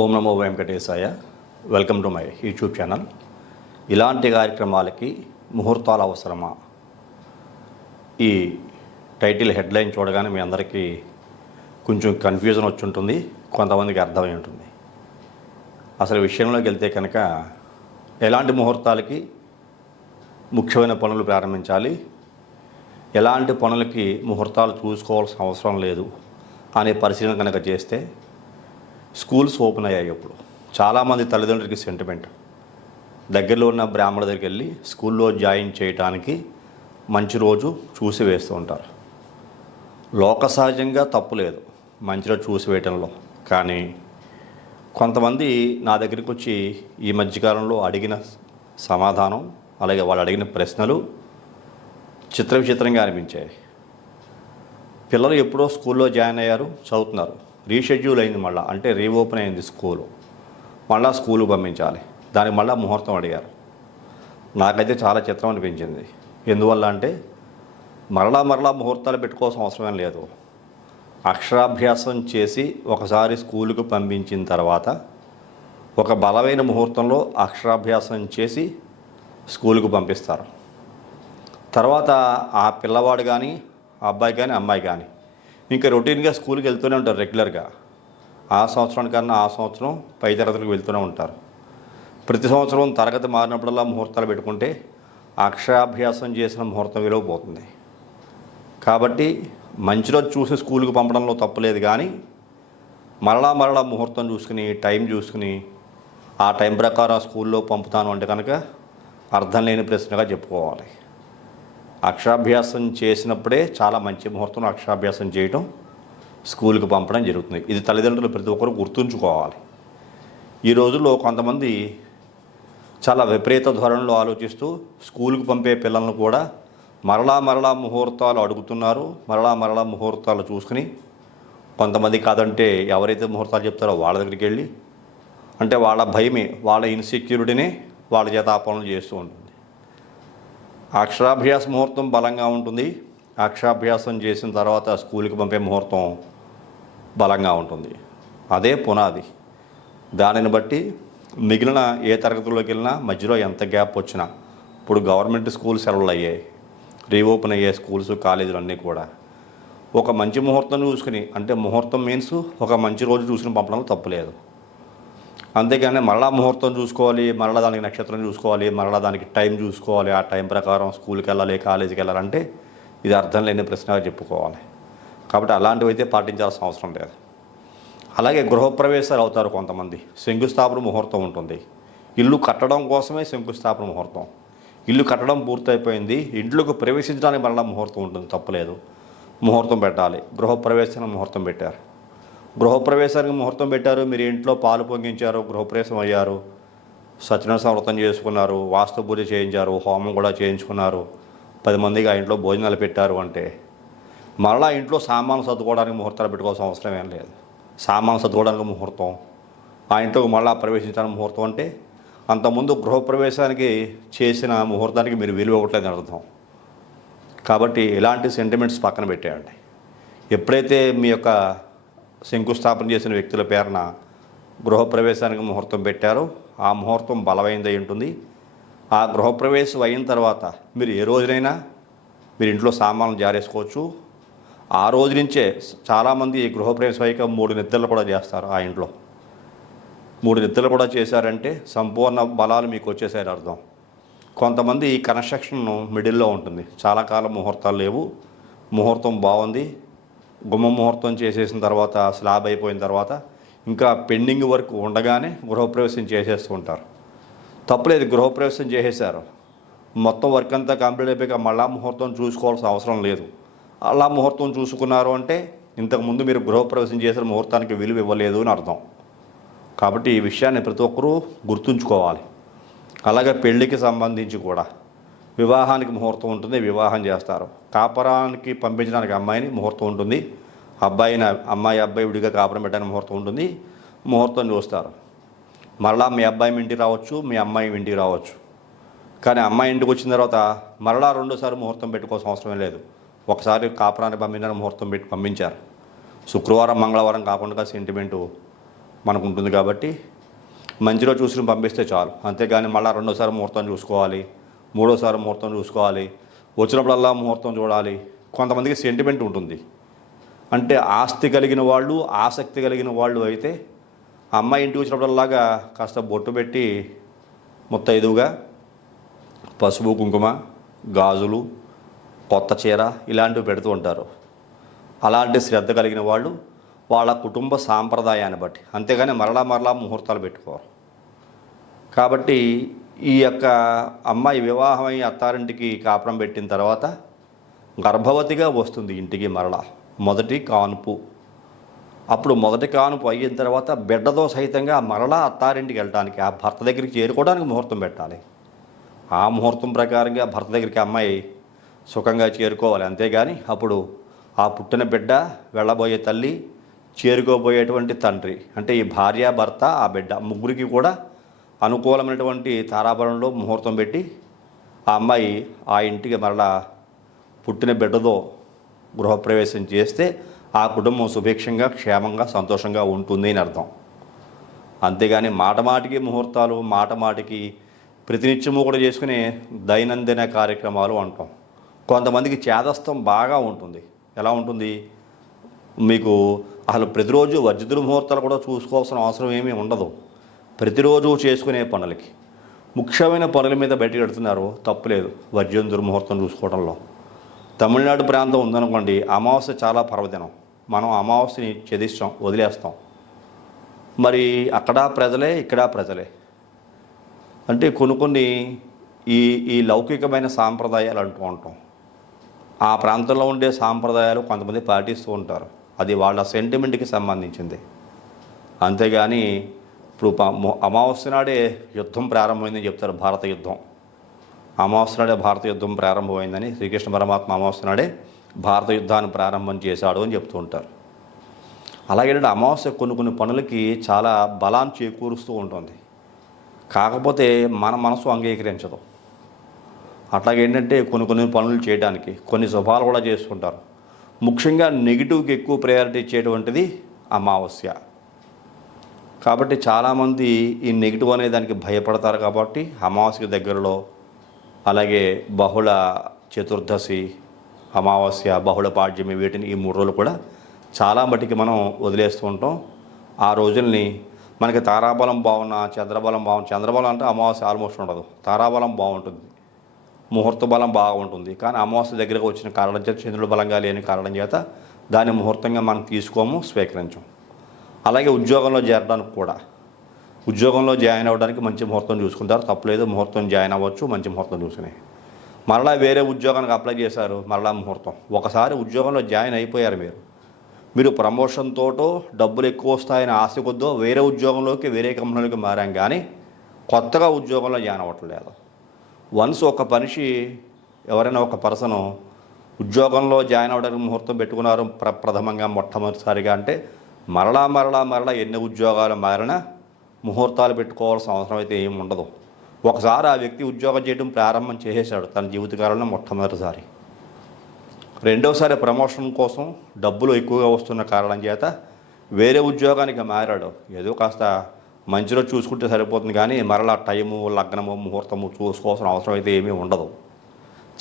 ఓం నమో వెంకటేశాయ. Welcome to my YouTube channel. ఇలాంటి కార్యక్రమాలకి ముహూర్తాలు అవసరమా? ఈ టైటిల్ హెడ్లైన్ చూడగానే మీ అందరికీ కొంచెం కన్ఫ్యూజన్ వచ్చి ఉంటుంది కొంతమందికి అర్థమై ఉంటుంది. అసలు విషయంలోకి వెళ్తే కనుక ఎలాంటి ముహూర్తాలకి ముఖ్యమైన పనులు ప్రారంభించాలి? ఎలాంటి పనులకి ముహూర్తాలు చూసుకోవాల్సిన అవసరం లేదు అనే పరిశీలన కనుక చేస్తే స్కూల్స్ ఓపెన్ అయ్యాయి ఇప్పుడు చాలామంది తల్లిదండ్రులకి సెంటిమెంట్ దగ్గరలో ఉన్న బ్రాహ్మణ దగ్గరికి వెళ్ళి స్కూల్లో జాయిన్ చేయటానికి మంచి రోజు చూసి వేస్తూ ఉంటారు. లోక సహజంగా తప్పు లేదు మంచిలో చూసి వేయటంలో. కానీ కొంతమంది నా దగ్గరికి వచ్చి ఈ మధ్యకాలంలో అడిగిన సమాధానం అలాగే వాళ్ళు అడిగిన ప్రశ్నలు చిత్ర విచిత్రంగా అనిపించాయి. పిల్లలు ఎప్పుడో స్కూల్లో జాయిన్ అయ్యారు చదువుతున్నారు. రీషెడ్యూల్ అయింది మళ్ళీ. అంటే రీఓపెన్ అయింది స్కూలు. మళ్ళీ స్కూలు పంపించాలి. దానికి మళ్ళీ ముహూర్తం అడిగారు. నాకైతే చాలా చిత్రం అనిపించింది. ఎందువల్ల అంటే మరలా మరలా ముహూర్తాలు పెట్టుకోవాల్సిన అవసరం లేదు. అక్షరాభ్యాసం చేసి ఒకసారి స్కూలుకు పంపించిన తర్వాత ఒక బలమైన ముహూర్తంలో అక్షరాభ్యాసం చేసి స్కూలుకు పంపిస్తారు. తర్వాత ఆ పిల్లవాడు కానీ అబ్బాయి కానీ అమ్మాయి కానీ ఇంకా రొటీన్గా స్కూల్కి వెళ్తూనే ఉంటారు రెగ్యులర్గా. ఆ సంవత్సరానికన్నా ఆ సంవత్సరం పై తరగతులకు వెళ్తూనే ఉంటారు. ప్రతి సంవత్సరం తరగతి మారినప్పుడల్లా ముహూర్తాలు పెట్టుకుంటే అక్షరాభ్యాసం చేసిన ముహూర్తం విలువ పోతుంది. కాబట్టి మంచి రోజు చూసి స్కూల్కి పంపడంలో తప్పులేదు కానీ మరలా మరలా ముహూర్తం చూసుకుని టైం చూసుకుని ఆ టైం ప్రకారం స్కూల్లో పంపుతాను అంటే కనుక అర్థం లేని ప్రశ్నగా చెప్పుకోవాలి. అక్షరాభ్యాసం చేసినప్పుడే చాలా మంచి ముహూర్తం అక్షరాభ్యాసం చేయటం స్కూల్కి పంపడం జరుగుతుంది. ఇది తల్లిదండ్రులు ప్రతి ఒక్కరు గుర్తుంచుకోవాలి. ఈ రోజుల్లో కొంతమంది చాలా విపరీత ధోరణిలో ఆలోచిస్తూ స్కూల్కి పంపే పిల్లలను కూడా మరలా మరలా ముహూర్తాలు అడుగుతున్నారు. మరలా మరలా ముహూర్తాలు చూసుకుని కొంతమంది కాదంటే ఎవరైతే ముహూర్తాలు చెప్తారో వాళ్ళ దగ్గరికి వెళ్ళి అంటే వాళ్ళ భయమే వాళ్ళ ఇన్సెక్యూరిటీనే వాళ్ళ చేత ఆ పనులు చేస్తూ ఉంటుంది. అక్షరాభ్యాస ముహూర్తం బలంగా ఉంటుంది. అక్షరాభ్యాసం చేసిన తర్వాత స్కూల్కి పంపే ముహూర్తం బలంగా ఉంటుంది. అదే పునాది. దానిని బట్టి మిగిలిన ఏ తరగతిలోకి వెళ్ళినా మధ్యలో ఎంత గ్యాప్ వచ్చినా ఇప్పుడు గవర్నమెంట్ స్కూల్ సెలవులు అయ్యాయి. రీఓపెన్ అయ్యే స్కూల్స్ కాలేజీలు అన్నీ కూడా. ఒక మంచి ముహూర్తం చూసుకుని అంటే ముహూర్తం మీన్స్ ఒక మంచి రోజు చూసుకుని పంపడంలో తప్పులేదు అంతేగాని మరలా ముహూర్తం చూసుకోవాలి మరలా దానికి నక్షత్రం చూసుకోవాలి మరలా దానికి టైం చూసుకోవాలి. ఆ టైం ప్రకారం స్కూల్కి వెళ్ళాలి కాలేజీకి వెళ్ళాలంటే ఇది అర్థం లేని ప్రశ్నగా చెప్పుకోవాలి. కాబట్టి అలాంటివి అయితే పాటించాల్సిన అవసరం లేదు. అలాగే గృహప్రవేశాలు అవుతారు కొంతమంది. శంకుస్థాపన ముహూర్తం ఉంటుంది. ఇల్లు కట్టడం కోసమే శంకుస్థాపన ముహూర్తం. ఇల్లు కట్టడం పూర్తయిపోయింది. ఇంట్లోకి ప్రవేశించడానికి మరలా ముహూర్తం ఉంటుంది. తప్పలేదు. ముహూర్తం పెట్టాలి. గృహప్రవేశాన్ని ముహూర్తం పెట్టారు. గృహప్రవేశానికి ముహూర్తం పెట్టారు. మీరు ఇంట్లో పాలు పొంగించారు గృహప్రవేశం అయ్యారు. సత్యనారాయణ వ్రతం చేసుకున్నారు వాస్తు పూజ చేయించారు హోమం కూడా చేయించుకున్నారు. పది మందికి ఆ ఇంట్లో భోజనాలు పెట్టారు అంటే మళ్ళా ఇంట్లో సామాన్లు సర్దుకోవడానికి ముహూర్తాలు పెట్టుకోవాల్సిన అవసరం ఏం లేదు. సామాన్లు సర్దుకోవడానికి ముహూర్తం. ఆ ఇంట్లోకి మళ్ళా ప్రవేశించడానికి ముహూర్తం అంటే అంతకుముందు గృహప్రవేశానికి చేసిన ముహూర్తానికి మీరు విలువ ఇవ్వట్లేదని అర్థం. కాబట్టి ఇలాంటి సెంటిమెంట్స్ పక్కన పెట్టేయండి. ఎప్పుడైతే మీ యొక్క శంకుస్థాపన చేసిన వ్యక్తుల పేరున గృహప్రవేశానికి ముహూర్తం పెట్టారు. ఆ ముహూర్తం బలమైందై ఉంటుంది. ఆ గృహప్రవేశం అయిన తర్వాత మీరు ఏ రోజునైనా మీరు ఇంట్లో సామాన్లు జారేసుకోవచ్చు. ఆ రోజు నుంచే చాలామంది గృహప్రవేశం అయ్యాక మూడు నిద్రలు కూడా చేస్తారు ఆ ఇంట్లో. మూడు నిద్రలు కూడా చేశారంటే సంపూర్ణ బలాలు మీకు వచ్చేసారి అర్థం. కొంతమంది ఈ కన్స్ట్రక్షన్ మిడిల్లో ఉంటుంది. చాలా కాలం ముహూర్తాలు లేవు. ముహూర్తం బాగుంది. గుమ్మ ముహూర్తం చేసేసిన తర్వాత స్లాబ్ అయిపోయిన తర్వాత ఇంకా పెండింగ్ వర్క్ ఉండగానే గృహప్రవేశం చేసేస్తూ ఉంటారు. తప్పలేదు గృహప్రవేశం చేసేసారు మొత్తం వర్క్ అంతా కంప్లీట్ అయిపోయాక మళ్ళా ముహూర్తం చూసుకోవాల్సిన అవసరం లేదు. అలా ముహూర్తం చూసుకున్నారు అంటే ఇంతకుముందు మీరు గృహప్రవేశం చేసిన ముహూర్తానికి విలువ ఇవ్వలేదు అని అర్థం. కాబట్టి ఈ విషయాన్ని ప్రతి ఒక్కరూ గుర్తుంచుకోవాలి. అలాగే పెళ్ళికి సంబంధించి కూడా. వివాహానికి ముహూర్తం ఉంటుంది వివాహం చేస్తారు. కాపరానికి పంపించడానికి అమ్మాయిని ముహూర్తం ఉంటుంది. అబ్బాయిని అమ్మాయి అబ్బాయి విడిగా కాపురం పెట్టడానికి ముహూర్తం ఉంటుంది. ముహూర్తం చూస్తారు. మరలా మీ అబ్బాయి ఇంటికి రావచ్చు మీ అమ్మాయి ఇంటికి రావచ్చు. కానీ అమ్మాయి ఇంటికి వచ్చిన తర్వాత మరలా రెండోసారి ముహూర్తం పెట్టుకోవాల్సిన అవసరమే లేదు. ఒకసారి కాపురానికి పంపించిన ముహూర్తం పెట్టి పంపించారు. శుక్రవారం మంగళవారం కాకుండా సెంటిమెంటు మనకు ఉంటుంది కాబట్టి మంచిలో చూసుకుని పంపిస్తే చాలు. అంతేగాని మళ్ళీ రెండోసారి ముహూర్తం చూసుకోవాలి. మూడోసారి ముహూర్తం చూసుకోవాలి. వచ్చినప్పుడల్లా ముహూర్తం చూడాలి. కొంతమందికి సెంటిమెంట్ ఉంటుంది. అంటే ఆస్తి కలిగిన వాళ్ళు ఆసక్తి కలిగిన వాళ్ళు అయితే అమ్మాయి ఇంటికి వచ్చినప్పుడల్లాగా కాస్త బొట్టు పెట్టి ముత్తైదువుగా పసుపు కుంకుమ గాజులు కొత్త చీర ఇలాంటివి పెడుతూ ఉంటారు. అలాంటి శ్రద్ధ కలిగిన వాళ్ళు వాళ్ళ కుటుంబ సాంప్రదాయాన్ని బట్టి అంతేగాని మరలా మరలా ముహూర్తాలు పెట్టుకోరు. కాబట్టి ఈ యొక్క అమ్మాయి వివాహమై అత్తారింటికి కాపురం పెట్టిన తర్వాత గర్భవతిగా వస్తుంది ఇంటికి మరలా మొదటి కానుపు. అప్పుడు మొదటి కానుపు అయిన తర్వాత బిడ్డతో సహితంగా మరలా అత్తారింటికి వెళ్ళటానికి ఆ భర్త దగ్గరికి చేరుకోవడానికి ముహూర్తం పెట్టాలి. ఆ ముహూర్తం ప్రకారంగా భర్త దగ్గరికి అమ్మాయి సుఖంగా చేరుకోవాలి. అంతేగాని అప్పుడు ఆ పుట్టిన బిడ్డ వెళ్ళబోయే తల్లి చేరుకోబోయేటువంటి తండ్రి అంటే ఈ భార్య భర్త ఆ బిడ్డ ముగ్గురికి కూడా అనుకూలమైనటువంటి తారాభరణలో ముహూర్తం పెట్టి ఆ అమ్మాయి ఆ ఇంటికి మరలా పుట్టిన బిడ్డతో గృహప్రవేశం చేస్తే ఆ కుటుంబం సుభిక్షంగా క్షేమంగా సంతోషంగా ఉంటుంది అని అర్థం. అంతేగాని మాటమాటికి ముహూర్తాలు మాటమాటికి ప్రతినిత్యము కూడా చేసుకునే దైనందిన కార్యక్రమాలు అంటాం. కొంతమందికి చేదస్తం బాగా ఉంటుంది. ఎలా ఉంటుంది? మీకు అసలు ప్రతిరోజు వర్జితుల ముహూర్తాలు కూడా చూసుకోవాల్సిన అవసరం ఏమీ ఉండదు. ప్రతిరోజు చేసుకునే పనులకి. ముఖ్యమైన పనుల మీద బయట పెడుతున్నారు తప్పులేదు వర్జ్యం దుర్ముహూర్తం చూసుకోవడంలో తమిళనాడు ప్రాంతం ఉందనుకోండి అమావాస్య చాలా పర్వదినం. మనం అమావాస్యని చెదిస్తాం వదిలేస్తాం. మరి అక్కడ ప్రజలే ఇక్కడ ప్రజలే. అంటే కొన్ని కొన్ని ఈ ఈ లౌకికమైన సాంప్రదాయాలు అంటూ ఉంటాం. ఆ ప్రాంతంలో ఉండే సాంప్రదాయాలు కొంతమంది పాటిస్తూ ఉంటారు. అది వాళ్ళ సెంటిమెంట్కి సంబంధించింది. అంతేగాని ఇప్పుడు అమావాస్య నాడే యుద్ధం ప్రారంభమైందని చెప్తారు భారత యుద్ధం. అమావాస్య నాడే భారత యుద్ధం ప్రారంభమైందని శ్రీకృష్ణ పరమాత్మ అమావాస్య నాడే భారత యుద్ధాన్ని ప్రారంభం చేశాడు అని చెప్తూ ఉంటారు. అలాగే అమావాస్య కొన్ని కొన్ని పనులకి చాలా బలాన్ని చేకూరుస్తూ ఉంటుంది. కాకపోతే మన మనసు అంగీకరించదు. అట్లాగే ఏంటంటే కొన్ని కొన్ని పనులు చేయడానికి కొన్ని శుభాలు కూడా చేస్తుంటారు. ముఖ్యంగా నెగిటివ్కి ఎక్కువ ప్రయారిటీ ఇచ్చేటువంటిది అమావాస్య. కాబట్టి చాలామంది ఈ నెగిటివ్ అనే దానికి భయపడతారు కాబట్టి అమావాస్యకి దగ్గరలో అలాగే బహుళ చతుర్దశి అమావాస్య బహుళ పాడ్యమి వీటిని ఈ మూడు రోజులు కూడా చాలా మటుకి మనం వదిలేస్తూ ఉంటాం. ఆ రోజుల్ని మనకి తారాబలం బాగున్న చంద్రబలం బాగుంది చంద్రబలం అంటే అమావాస్య ఆల్మోస్ట్ ఉండదు. తారాబలం బాగుంటుంది. ముహూర్త బలం బాగుంటుంది. కానీ అమావాస్య దగ్గరకు వచ్చిన కారణం చేత చంద్రుడు బలంగా లేని కారణం చేత దాన్ని ముహూర్తంగా మనం తీసుకోము స్వీకరించం అలాగే ఉద్యోగంలో చేరడానికి కూడా. ఉద్యోగంలో జాయిన్ అవ్వడానికి మంచి ముహూర్తం చూసుకుంటారు. తప్పలేదు ముహూర్తం జాయిన్ అవ్వచ్చు మంచి ముహూర్తం చూసుకుని. మరలా వేరే ఉద్యోగానికి అప్లై చేశారు మరలా ముహూర్తం. ఒకసారి ఉద్యోగంలో జాయిన్ అయిపోయారు మీరు. మీరు ప్రమోషన్ తోటో డబ్బులు ఎక్కువ వస్తాయని ఆశ కొద్దో వేరే ఉద్యోగంలోకి వేరే కంపెనీలోకి మారాం కానీ కొత్తగా ఉద్యోగంలో జాయిన్ అవ్వట్లేదు వన్స్ ఒక మనిషి ఎవరైనా ఒక పర్సను ఉద్యోగంలో జాయిన్ అవ్వడానికి ముహూర్తం పెట్టుకున్నారు ప్ర ప్రథమంగా మొట్టమొదటిసారిగా అంటే మరలా మరలా మరలా ఎన్ని ఉద్యోగాలు మారినా ముహూర్తాలు పెట్టుకోవాల్సిన అవసరం అయితే ఏమి ఉండదు. ఒకసారి ఆ వ్యక్తి ఉద్యోగం చేయడం ప్రారంభం చేసేశాడు తన జీవితకాలంలో మొట్టమొదటిసారి. రెండోసారి ప్రమోషన్ కోసం డబ్బులు ఎక్కువగా వస్తున్న కారణం చేత వేరే ఉద్యోగానికి మారాడు. ఏదో కాస్త మంచిలో చూసుకుంటే సరిపోతుంది కానీ మరలా టైము లగ్నము ముహూర్తము చూసుకోవాల్సిన అవసరం అయితే ఏమీ ఉండదు.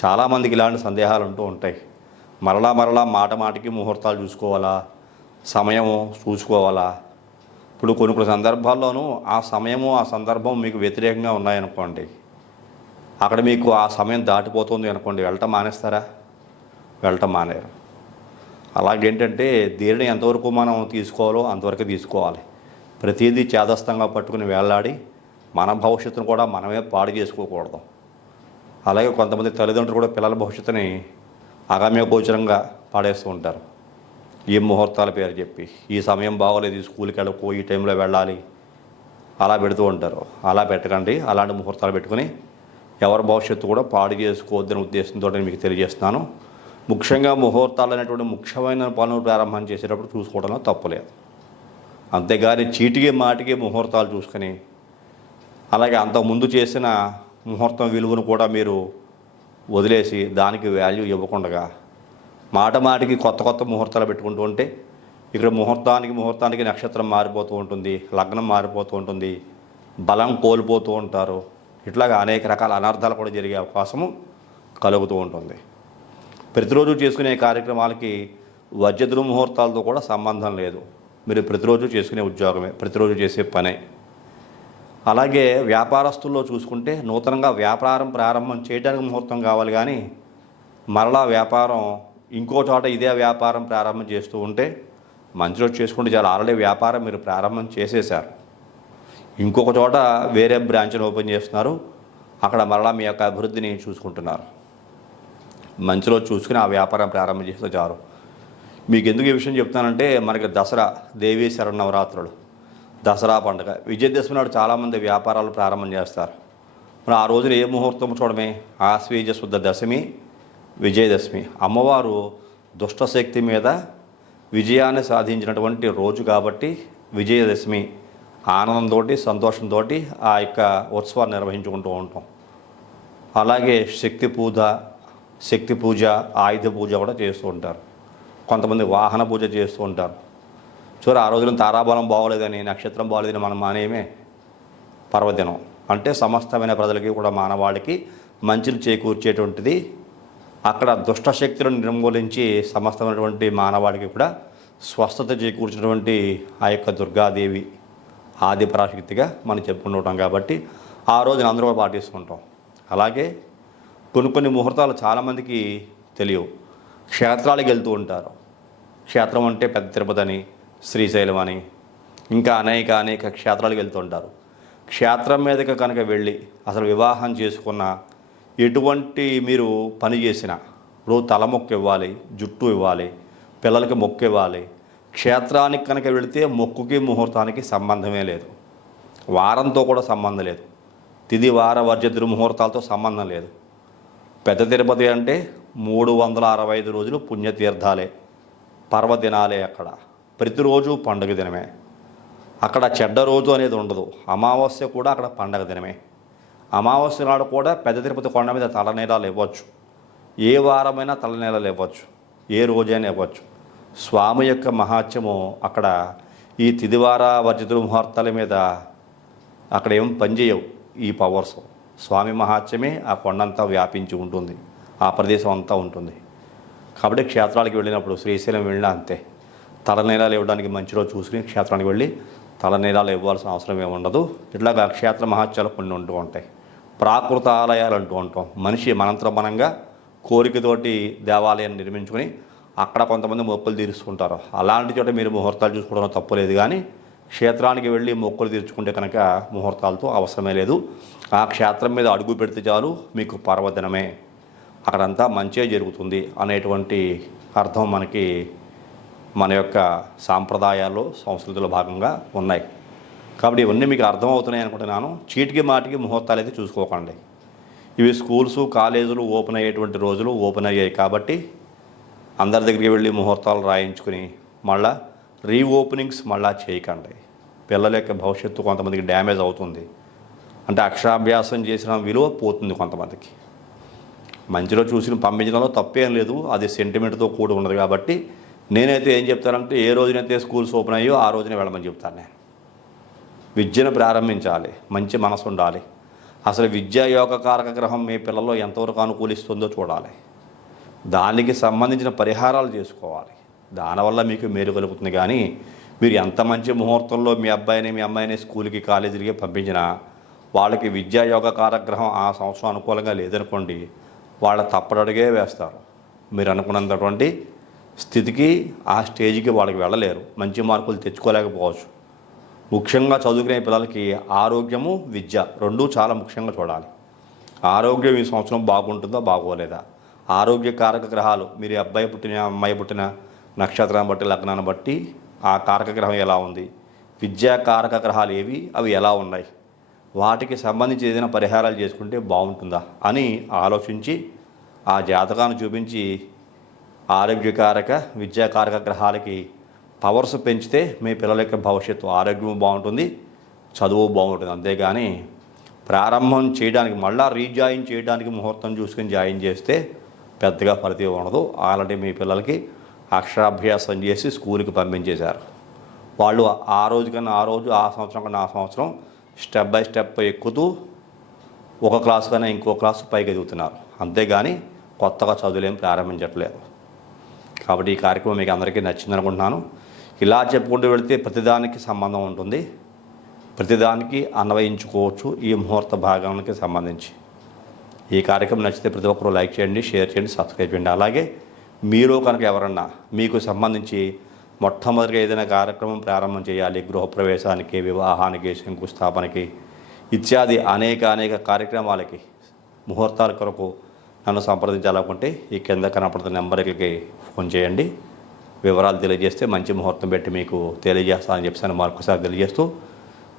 చాలామందికి ఇలాంటి సందేహాలు ఉంటూ ఉంటాయి. మరలా మరలా మాట మాటికి ముహూర్తాలు చూసుకోవాలా? సమయము చూసుకోవాలా? ఇప్పుడు కొన్ని కొన్ని సందర్భాల్లోనూ ఆ సమయము ఆ సందర్భం మీకు వ్యతిరేకంగా ఉన్నాయనుకోండి. అక్కడ మీకు ఆ సమయం దాటిపోతుంది అనుకోండి. వెళ్ళటం మానేస్తారా? వెళ్ళటం మానేరు. అలాగేంటంటే దేనిని ఎంతవరకు మనం తీసుకోవాలో అంతవరకు తీసుకోవాలి. ప్రతిదీ చేదస్తంగా పట్టుకుని వేలాడి మన భవిష్యత్తును కూడా మనమే పాడు చేసుకోకూడదు. అలాగే కొంతమంది తల్లిదండ్రులు కూడా పిల్లల భవిష్యత్తుని అగమ్య గోచరంగా పాడేస్తూ ఉంటారు. ఈ ముహూర్తాల పేరు చెప్పి ఈ సమయం బాగోలేదు ఈ స్కూల్కి వెళ్ళకో ఈ టైంలో వెళ్ళాలి. అలా పెడుతూ ఉంటారు. అలా పెట్టకండి. అలాంటి ముహూర్తాలు పెట్టుకుని ఎవరి భవిష్యత్తు కూడా పాడు చేసుకోవద్దనే ఉద్దేశంతో మీకు తెలియజేస్తున్నాను. ముఖ్యంగా ముహూర్తాలు అనేటువంటి ముఖ్యమైన పనులు ప్రారంభం చేసేటప్పుడు చూసుకోవడంలో తప్పులేదు అంతేగాని చీటికి మాటికి ముహూర్తాలు చూసుకొని అలాగే అంతకుముందు చేసిన ముహూర్తం విలువను కూడా మీరు వదిలేసి దానికి వాల్యూ ఇవ్వకుండా మాట మాటికి కొత్త కొత్త ముహూర్తాలు పెట్టుకుంటూ ఉంటే ఇక్కడ ముహూర్తానికి ముహూర్తానికి నక్షత్రం మారిపోతూ ఉంటుంది లగ్నం మారిపోతూ ఉంటుంది బలం కోల్పోతూ ఉంటారు. ఇట్లాగా అనేక రకాల అనర్థాలు కూడా జరిగే అవకాశము కలుగుతూ ఉంటుంది. ప్రతిరోజు చేసుకునే కార్యక్రమాలకి వజ్ర ముహూర్తాలతో కూడా సంబంధం లేదు. మీరు ప్రతిరోజు చేసుకునే ఉద్యోగమే ప్రతిరోజు చేసే పనే. అలాగే వ్యాపారస్తుల్లో చూసుకుంటే నూతనంగా వ్యాపారం ప్రారంభం చేయడానికి ముహూర్తం కావాలి కానీ మరలా వ్యాపారం ఇంకో చోట ఇదే వ్యాపారం ప్రారంభం చేస్తూ ఉంటే మంచి రోజు చేసుకుంటే చాలా. ఆల్రెడీ వ్యాపారం మీరు ప్రారంభం చేసేశారు. ఇంకొక చోట వేరే బ్రాంచ్ని ఓపెన్ చేస్తున్నారు. అక్కడ మరలా మీ యొక్క అభివృద్ధిని చూసుకుంటున్నారు. మంచి రోజు చూసుకుని ఆ వ్యాపారం ప్రారంభం చేస్తే చాలు. మీకు ఎందుకు ఈ విషయం చెప్తానంటే మనకి దసరా దేవీ శరణవరాత్రులు దసరా పండుగ విజయదశమి నాడు చాలామంది వ్యాపారాలు ప్రారంభం చేస్తారు. మరి ఆ రోజున ఏ ముహూర్తం చూడమే? ఆశ్వీజ శుద్ధ దశమి విజయదశమి. అమ్మవారు దుష్టశక్తి మీద విజయాన్ని సాధించినటువంటి రోజు కాబట్టి విజయదశమి. ఆనందంతో సంతోషంతో ఆ యొక్క ఉత్సవాన్ని నిర్వహించుకుంటూ ఉంటాం. అలాగే శక్తి పూజ శక్తి పూజ ఆయుధ పూజ కూడా చేస్తూ ఉంటారు. కొంతమంది వాహన పూజ చేస్తూ ఉంటారు. చూడ ఆ రోజున తారాబలం బాగోలేదని నక్షత్రం బాగోలేదని మనం మానేమే పర్వదినం. అంటే సమస్తమైన ప్రజలకి కూడా మానవాళికి మంచిని చేకూర్చేటువంటిది అక్కడ దుష్టశక్తులను నిర్మూలించి సమస్తమైనటువంటి మానవాడికి కూడా స్వస్థత చేకూర్చినటువంటి ఆ యొక్క దుర్గాదేవి ఆది పరాశక్తిగా మనం చెప్పుకుంటుంటాం కాబట్టి ఆ రోజున అందరూ కూడా పాటిస్తుంటాం. అలాగే కొన్ని కొన్ని ముహూర్తాలు చాలామందికి తెలియవు. క్షేత్రాలకు వెళ్తూ ఉంటారు. క్షేత్రం అంటే పెద్ద తిరుపతి అని శ్రీశైలం అని ఇంకా అనేక అనేక క్షేత్రాలకు వెళ్తూ ఉంటారు. క్షేత్రం మీదకి కనుక వెళ్ళి అసలు వివాహం చేసుకున్న ఎటువంటి మీరు పని చేసినా రోజు తల మొక్కు ఇవ్వాలి జుట్టు ఇవ్వాలి పిల్లలకి మొక్కు ఇవ్వాలి. క్షేత్రానికి కనుక వెళితే మొక్కుకి ముహూర్తానికి సంబంధమే లేదు. వారంతో కూడా సంబంధం లేదు. తిది వార వర్జ ముహూర్తాలతో సంబంధం లేదు. పెద్ద తిరుపతి అంటే మూడు వందల అరవై ఐదు రోజులు పుణ్యతీర్థాలే పర్వదినాలే అక్కడ. ప్రతిరోజు పండుగ దినమే. అక్కడ చెడ్డ రోజు అనేది ఉండదు. అమావాస్య కూడా అక్కడ పండగ దినమే. అమావాస్య నాడు కూడా పెద్ద తిరుపతి కొండ మీద తలనీలాలు ఇవ్వచ్చు. ఏ వారమైనా తలనీలాలు ఇవ్వచ్చు. ఏ రోజైనా ఇవ్వచ్చు. స్వామి యొక్క మహాత్యము అక్కడ ఈ తిదివార వర్జితుల ముహూర్తాల మీద అక్కడ ఏం పనిచేయవు ఈ పవర్స్. స్వామి మహాత్యమే ఆ కొండంతా వ్యాపించి ఉంటుంది. ఆ ప్రదేశం అంతా ఉంటుంది. కాబట్టి క్షేత్రాలకు వెళ్ళినప్పుడు శ్రీశైలం వెళ్ళినా అంతే. తలనీలాలు ఇవ్వడానికి మంచి రోజు చూసుకుని క్షేత్రానికి వెళ్ళి తలనీలాలు ఇవ్వాల్సిన అవసరం ఏమి ఉండదు ఇట్లాగా క్షేత్ర మహత్యాలు కొన్ని ఉంటూ ఉంటాయి. ప్రాకృత ఆలయాలు అంటూ ఉంటాం. మనిషి మనంతరమనంగా కోరికతోటి దేవాలయాన్ని నిర్మించుకొని అక్కడ కొంతమంది మొక్కులు తీరుస్తుంటారు అలాంటి చోట మీరు ముహూర్తాలు చూసుకోవడం తప్పులేదు కానీ క్షేత్రానికి వెళ్ళి మొక్కులు తీర్చుకుంటే కనుక ముహూర్తాలతో అవసరమే లేదు. ఆ క్షేత్రం మీద అడుగు పెడితే చాలు మీకు పర్వదినమే. అక్కడంతా మంచే జరుగుతుంది అనేటువంటి అర్థం మనకి మన యొక్క సాంప్రదాయాల్లో సంస్కృతిలో భాగంగా ఉన్నాయి. కాబట్టి ఇవన్నీ మీకు అర్థమవుతున్నాయి అనుకుంటున్నాను. చీటికి మాటికి ముహూర్తాలు అయితే చూసుకోకండి. ఇవి స్కూల్స్ కాలేజీలు ఓపెన్ అయ్యేటువంటి రోజులు ఓపెన్ అయ్యాయి కాబట్టి అందరి దగ్గరికి వెళ్ళి ముహూర్తాలు రాయించుకుని మళ్ళా రీఓపెనింగ్స్ మళ్ళా చేయకండి. పిల్లల యొక్క భవిష్యత్తు కొంతమందికి డ్యామేజ్ అవుతుంది. అంటే అక్షరాభ్యాసం చేసిన విలువ పోతుంది కొంతమందికి. మంచిలో చూసిన పంపించడంలో తప్పేం లేదు. అది సెంటిమెంట్తో కూడి ఉన్నది కాబట్టి నేనైతే ఏం చెప్తానంటే ఏ రోజునైతే స్కూల్స్ ఓపెన్ అయ్యో ఆ రోజునే వెళ్ళమని చెప్తాను నేను. విద్యను ప్రారంభించాలి. మంచి మనసు ఉండాలి. అసలు విద్యా యోగ కారక గ్రహం మీ పిల్లల్లో ఎంతవరకు అనుకూలిస్తుందో చూడాలి. దానికి సంబంధించిన పరిహారాలు చేసుకోవాలి. దానివల్ల మీకు మేలు కలుగుతుంది కానీ మీరు ఎంత మంచి ముహూర్తంలో మీ అబ్బాయిని మీ అమ్మాయిని స్కూల్కి కాలేజీలకి పంపించినా వాళ్ళకి విద్యా యోగ కారగ్రహం ఆ సంవత్సరం అనుకూలంగా లేదనుకోండి వాళ్ళ తప్పడడుగే వేస్తారు. మీరు అనుకున్నంతటువంటి స్థితికి ఆ స్టేజ్కి వాళ్ళకి వెళ్ళలేరు. మంచి మార్కులు తెచ్చుకోలేకపోవచ్చు. ముఖ్యంగా చదువుకునే పిల్లలకి ఆరోగ్యము విద్య రెండూ చాలా ముఖ్యంగా చూడాలి. ఆరోగ్యం ఈ సంవత్సరం బాగుంటుందా బాగోలేదా? ఆరోగ్య కారక గ్రహాలు మీరు అబ్బాయి పుట్టిన అమ్మాయి పుట్టిన నక్షత్రాన్ని బట్టి లగ్నాన్ని బట్టి ఆ కారక గ్రహం ఎలా ఉంది? విద్యా కారక గ్రహాలు ఏవి? అవి ఎలా ఉన్నాయి? వాటికి సంబంధించి ఏదైనా పరిహారాలు చేసుకుంటే బాగుంటుందా అని ఆలోచించి ఆ జాతకాన్ని చూపించి ఆరోగ్యకారక విద్యాకారక గ్రహాలకి పవర్స్ పెంచితే మీ పిల్లల యొక్క భవిష్యత్తు ఆరోగ్యం బాగుంటుంది చదువు బాగుంటుంది. అంతేగాని ప్రారంభం చేయడానికి మళ్ళా రీజాయిన్ చేయడానికి ముహూర్తం చూసుకొని జాయిన్ చేస్తే పెద్దగా ఫలితం ఉండదు. ఆల్రెడీ మీ పిల్లలకి అక్షరాభ్యాసం చేసి స్కూల్కి పంపించేశారు. వాళ్ళు ఆ రోజు కన్నా ఆ రోజు ఆ సంవత్సరం కన్నా ఆ సంవత్సరం స్టెప్ బై స్టెప్ ఎక్కుతూ ఒక క్లాస్ కన్నా ఇంకో క్లాసు పైకి ఎదుగుతున్నారు. అంతేగాని కొత్తగా చదువులేం ప్రారంభించట్లేదు. కాబట్టి ఈ కార్యక్రమం మీకు అందరికీ నచ్చింది అనుకుంటున్నాను ఇలా చెప్పుకుంటూ వెళితే ప్రతిదానికి సంబంధం ఉంటుంది. ప్రతిదానికి అన్వయించుకోవచ్చు ఈ ముహూర్త భాగానికి సంబంధించి. ఈ కార్యక్రమం నచ్చితే ప్రతి ఒక్కరూ లైక్ చేయండి షేర్ చేయండి సబ్స్క్రైబ్ చేయండి. అలాగే మీరు కనుక ఎవరన్నా మీకు సంబంధించి మొట్టమొదటిగా ఏదైనా కార్యక్రమం ప్రారంభం చేయాలి గృహప్రవేశానికి వివాహానికి శంకుస్థాపనకి ఇత్యాది అనేక అనేక కార్యక్రమాలకి ముహూర్తాల కొరకు నన్ను సంప్రదించాలనుకుంటే ఈ కింద కనపడుతున్న నెంబర్కి ఫోన్ చేయండి. వివరాలు తెలియజేస్తే మంచి ముహూర్తం పెట్టి మీకు తెలియజేస్తానని చెప్పేసి మరొకసారి తెలియజేస్తూ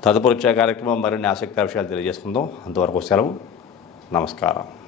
తదుపరి వచ్చే కార్యక్రమం మరిన్ని ఆసక్తి విషయాలు తెలియజేసుకుందాం. అంతవరకు సెలవు. నమస్కారం.